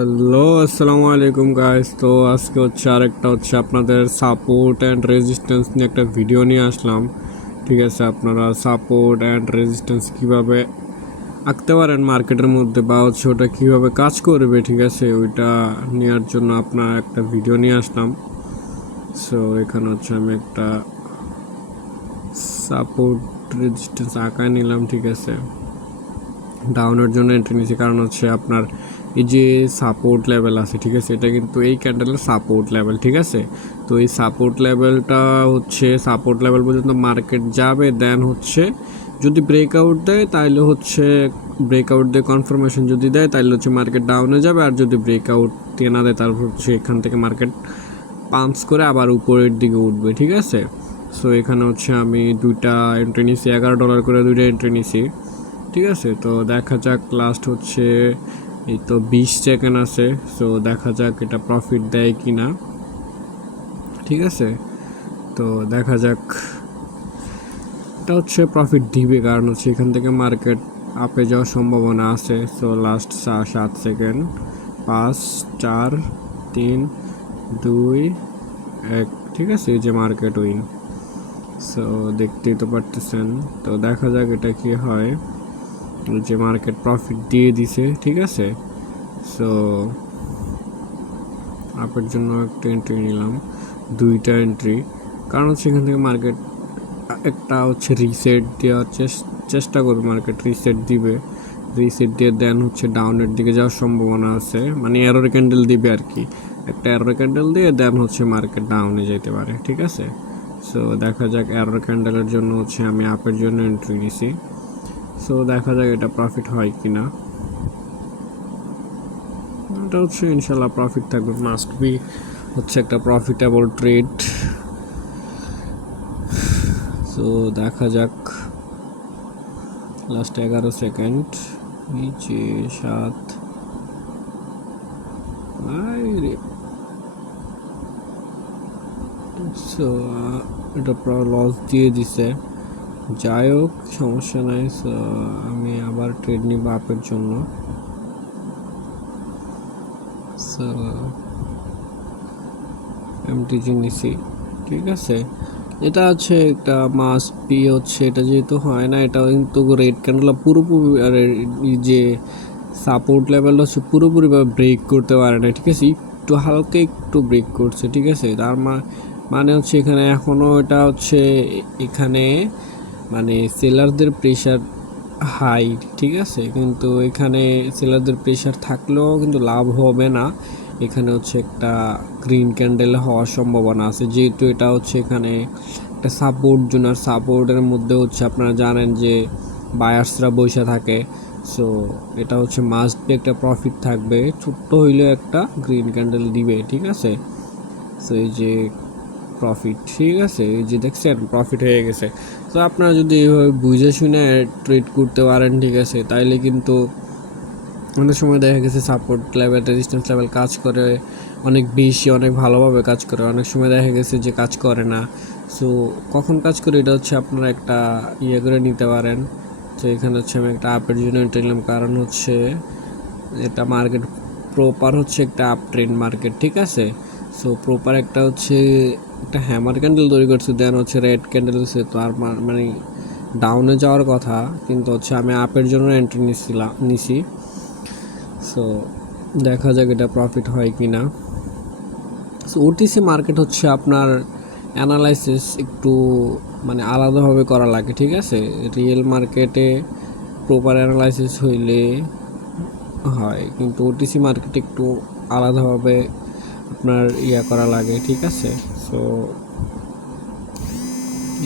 Hello, আসসালামু আলাইকুম guys. তো আজকে আরেকটা আপনাদের সাপোর্ট অ্যান্ড রেজিস্ট্যান্স নিয়ে একটা ভিডিও নিয়ে আসলাম। ঠিক আছে, আপনারা সাপোর্ট অ্যান্ড রেজিস্ট্যান্স কিভাবে আঁকতে পারেন মার্কেটের মধ্যে, বা ওটা কিভাবে কাজ করবে, ঠিক আছে, ওইটা নেওয়ার জন্য আপনার একটা ভিডিও নিয়ে আসলাম। সো এখানে আমি একটা সাপোর্ট রেজিস্ট্যান্স আঁকায় নিলাম। ঠিক আছে, ডাউনের জন্য এন্ট্রি নিয়েছি, কারণ আপনার এই যে সাপোর্ট লেভেল আছে, ঠিক আছে, এটা কিন্তু এই ক্যান্ডেলের সাপোর্ট লেভেল। ঠিক আছে, তো এই সাপোর্ট লেভেলটা সাপোর্ট লেভেল পর্যন্ত মার্কেট যাবে, দেন যদি ব্রেকআউট দেয় তাহলে ব্রেকআউট দিয়ে কনফার্মেশন যদি দেয় তাহলে মার্কেট ডাউনে যাবে, আর যদি ব্রেকআউট দিয়ে না দেয় তারপর এখান থেকে মার্কেট পাঞ্চ করে আবার উপরের দিকে উঠবে। ঠিক আছে, সো এখানে আমি দুইটা এন্ট্রি নিছি, $11 করে দুইটা এন্ট্রি নিছি। ঠিক আছে, তো দেখা যাক লাস্ট এই তো 20 সেকেন্ড আছে। সো দেখা যাক এটা প্রফিট দেয় কি না। ঠিক আছে, তো দেখা যাক, এটা প্রফিট দিবে, কারণ এখান থেকে মার্কেট আপে যাওয়ার সম্ভাবনা আছে। So last 7 second, 5 4 3 2 1। ঠিক আছে, এই যে মার্কেট উইন। সো দেখতেই তো পারতেছেন। তো দেখা যাক এটা কি হয়। যে মার্কেট প্রফিট দিয়ে দিছে। ঠিক আছে, সো আপের জন্য একটা এন্ট্রি নিলাম, দুইটা এন্ট্রি, কারণ এখান থেকে মার্কেট একটা রিসেট দেওয়ার চেষ্টা করবে, মার্কেট রিসেট দিবে, রিসেট দিয়ে দেন ডাউনের দিকে যাওয়ার সম্ভাবনা আছে, মানে এরর ক্যান্ডেল দিবে আর কি, একটা এরর ক্যান্ডেল দিয়ে দেন মার্কেট ডাউনে যেতে পারে। ঠিক আছে, সো দেখা যাক এরর ক্যান্ডেলের জন্য আমি আপের জন্য এন্ট্রি নিছি। সো দেখা যাক এটা প্রফিট হয় কিনা। এটা ইনশাল্লাহ প্রফিট থাকবে, মাস্ট বি একটা প্রফিটেবল ট্রেড। সো দেখা যাক লাস্ট 11 সেকেন্ড, নিচে 7, সো এটা লস দিয়ে দিছে। যাই হোক, সমস্যা নাই। সো আমি আবার ট্রেড নিব আপের জন্য। সো এমটিজি নিছি। ঠিক আছে, এটা একটা মাস্ট বি এটা যেহেতু হয় না, এটা কিন্তু রেড ক্যান্ডেল পুরোপুরি যে সাপোর্ট লেভেলটা পুরোপুরিভাবে ব্রেক করতে পারে না। ঠিক আছে, একটু হালকা একটু ব্রেক করছে। ঠিক আছে, তার মানে এখানে এখনও এটা এখানে মানে সেলারদের প্রেশার হাই। ঠিক আছে, কিন্তু এখানে সেলারদের প্রেশার থাকলেও কিন্তু লাভ হবে না। এখানে একটা গ্রিন ক্যান্ডেল হওয়ার সম্ভাবনা আছে, যেহেতু এটা এখানে একটা সাপোর্ট জোন, আর সাপোর্টের মধ্যে আপনারা জানেন যে বায়ার্সরা বসে থাকে। সো এটা মাস্ট বি একটা প্রফিট থাকবে, ছোট্ট হইলেও একটা গ্রিন ক্যান্ডেল দিবে। ঠিক আছে, সো এই যে প্রফিট, ঠিক আছে, এই যে দেখছেন প্রফিট হয়ে গেছে। তো আপনারা যদি এইভাবে বুঝে শুনে ট্রেড করতে পারেন, ঠিক আছে, তাইলে কিন্তু অনেক সময় দেখা গেছে সাপোর্ট লেভেল, রেজিস্ট্যান্স লেভেল কাজ করে অনেক বেশি, অনেক ভালোভাবে কাজ করে, অনেক সময় দেখা গেছে যে কাজ করে না। সো কখন কাজ করে এটা আপনারা একটা করে নিতে পারেন। তো এখানে আমি একটা আপের জন্য এন্ট্রি নিলাম, কারণ এটা মার্কেট প্রপার একটা আপ ট্রেন্ড মার্কেট। ঠিক আছে, সো প্রপার একটা একটা হ্যামার ক্যান্ডেল তৈরি করছে, দেন রেড ক্যান্ডেল হচ্ছে, তো আর মানে ডাউনে যাওয়ার কথা, কিন্তু আমি আপের জন্য এন্ট্রি নিছি। সো দেখা যাক এটা প্রফিট হয় কি না। সো ওটিসি মার্কেট আপনার অ্যানালাইসিস একটু মানে আলাদাভাবে করা লাগে। ঠিক আছে, রিয়েল মার্কেটে প্রপার অ্যানালাইসিস হইলে হয়, কিন্তু ওটিসি মার্কেটে একটু আলাদাভাবে আপনার করা লাগে। ঠিক আছে, সো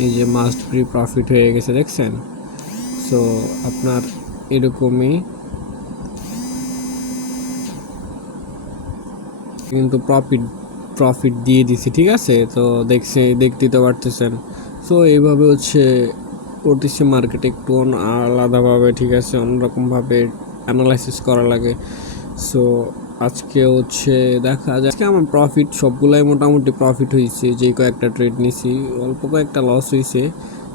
এই যে মাস্ট বি প্রফিট হয়ে গেছে, দেখছেন। সো আপনার এরকমই কিন্তু প্রফিট দিয়ে দিছি। ঠিক আছে, তো দেখতেই তো পারতেছেন। সো এইভাবে ওটিসি মার্কেট একটু আলাদাভাবে, ঠিক আছে, অন্যরকমভাবে অ্যানালাইসিস করা লাগে। সো আজকে দেখা যায় আজকে আমার প্রফিট সবগুলাই মোটামুটি প্রফিট হয়েছে, যে কয়েকটা ট্রেড নিছি, অল্প কয়েকটা লস হয়েছে।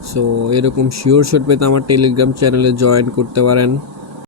সো এরকম শিওর শট পেতে আমার টেলিগ্রাম চ্যানেলে জয়েন করতে পারেন।